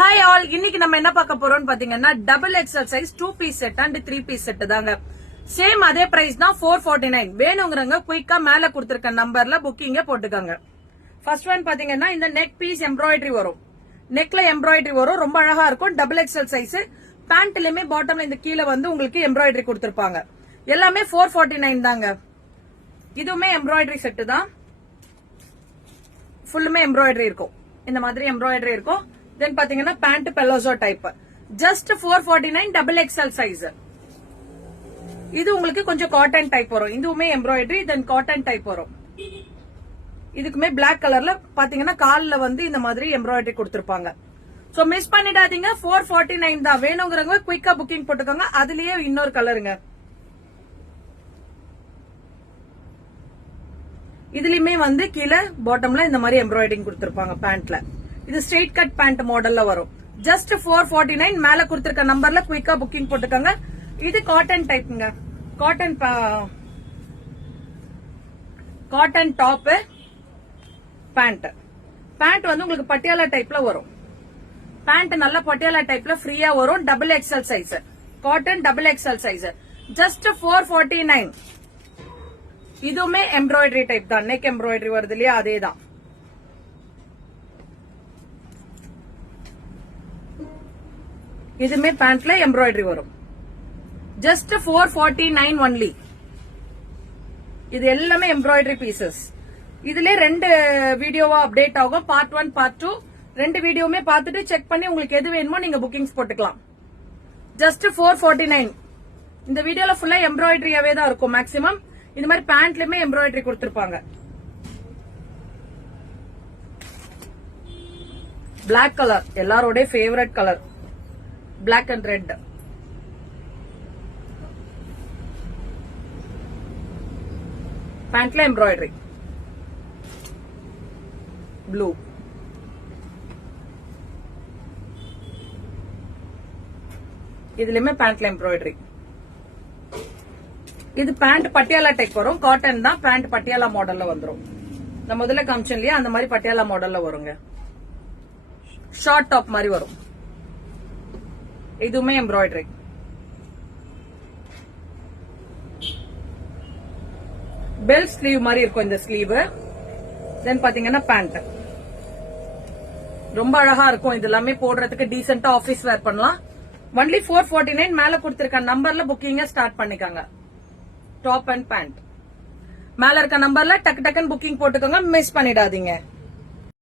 Hi all, இன்னைக்கு நம்ம என்ன பார்க்க போறோம்னு பாத்தீங்கன்னா double XL size 2 piece set and 3 piece set தாங்க. சேம் அதே பிரைஸ் தான் 449. வேணுங்கிறவங்க குயிக்கா மேல கொடுத்திருக்க நம்பர்ல புக்கிங்க போட்டுக்காங்க. ஃபர்ஸ்ட் ஒன் பாத்தீங்கன்னா இந்த நெக் பீஸ் எம்ப்ராய்டரி வரும். நெக்ல எம்ப்ராய்டரி வரும், ரொம்ப அழகா இருக்கும். Double XL size. பேண்ட்லயுமே பாட்டம்ல இந்த கீழே வந்து உங்களுக்கு எம்ப்ராய்டரி கொடுத்திருப்பாங்க. எல்லாமே 449 தாங்க. இதுவுமே எம்ப்ராய்டரி செட் தான். ஃபுல்லுமே எம்ப்ராய்டரி இருக்கும். இந்த மாதிரி எம்ப்ராய்டரி இருக்கும். தென் பாத்தீங்கன்னா pant palazzo type. Just 449 double XL size. இது உங்களுக்கு கொஞ்சம் காட்டன் டைப் வரும். இதுவுமே எம்ப்ராய்டரி தென் காட்டன் டைப் வரும். இதுக்குமே பிளாக் கலர்ல பாத்தீங்கன்னா கால்ல வந்து இந்த மாதிரி எம்ப்ராய்டரி கொடுத்திருப்பாங்க. சோ மிஸ் பண்ணிடாதீங்க. 449 தான். வேணுங்கிறவங்க குயிக்கா புக்கிங் போட்டுக்கோங்க. அதுலயே இன்னொரு கலருங்க. இதுலயுமே வந்து கீழே பாட்டம்ல இந்த மாதிரி எம்ப்ராய்டரிங் கொடுத்திருப்பாங்க பேண்ட்ல. இது ஸ்ட்ரெயிட் கட் பேண்ட் மாடல்ல வரும். ஜஸ்ட் 449. மேல கொடுத்திருக்க நம்பர்ல குயிக்கா புக்கிங் போட்டுக்கோங்க. இது காட்டன் டைப்ங்க. Cotton top pant. பேண்ட் வந்து உங்களுக்கு பட்டியாலா டைப்ல வரும். பேண்ட் நல்ல பட்டியாலா டைப்ல ஃப்ரீயா வரும். Double XL size. Cotton double XL size. Just 449. இதுவுமே எம்ப்ராய்டரி டைப் தான். நெக் எம்ப்ராய்டரி வருது இல்லையா, அதே தான். இதுமே பேண்ட்ல எம்ப்ராய்டரி வரும். Just 449 only. இது எல்லாமே எம்ப்ராய்டரி பீசஸ். இதுல ரெண்டு வீடியோவா அப்டேட் ஆகும். பார்ட் 1 பார்ட் 2 ரெண்டு வீடியோவுமே பார்த்துட்டு செக் பண்ணி உங்களுக்கு எது வேணுமோ நீங்க புக்கிங்ஸ் போட்டுக்கலாம். ஜஸ்ட் 449. இந்த வீடியோல ஃபுல்லா எம்ப்ராய்டரியாவே தான் இருக்கும் மேக்ஸிமம். இந்த மாதிரி பேண்ட்லயுமே எம்ப்ராய்டரி கொடுத்திருப்பாங்க. பிளாக் கலர் எல்லாரோட favourite colour. Black and red. பேண்ட்ல எம்ப்ராய்டரி. ப்ளூ. இதுலயுமே பேண்ட்ல எம்ப்ராய்டரி. இது பேண்ட் பட்டியாலா டைப் வரும். காட்டன் தான். பேண்ட் பட்டியாலா மாடல்ல வந்துரும். நான் முதல்ல காமிச்சேன் இல்லையா, அந்த மாதிரி பட்டியாலா மாடல்ல வருங்க. ஷார்ட் டாப் மாதிரி வரும். இதுவுமே எம்ப்ராய்டரி. பெல் ஸ்லீவ் மாதிரி இருக்கும் இந்த ஸ்லீவ். தென் பாத்தீங்கன்னா பேண்ட் ரொம்ப அழகா இருக்கும். இது எல்லாமே போடுறதுக்கு டீசென்ட்டா ஆபீஸ் வேர் பண்ணலாம். ஒன்லி 449. மேல கொடுத்திருக்க நம்பர்ல புக்கிங்க ஸ்டார்ட் பண்ணிக்காங்க. டாப் அண்ட் பேண்ட் மேல இருக்க நம்பர்ல டக்கு டக்குன்னு புக்கிங் போட்டுக்கோங்க. மிஸ் பண்ணிடாதீங்க.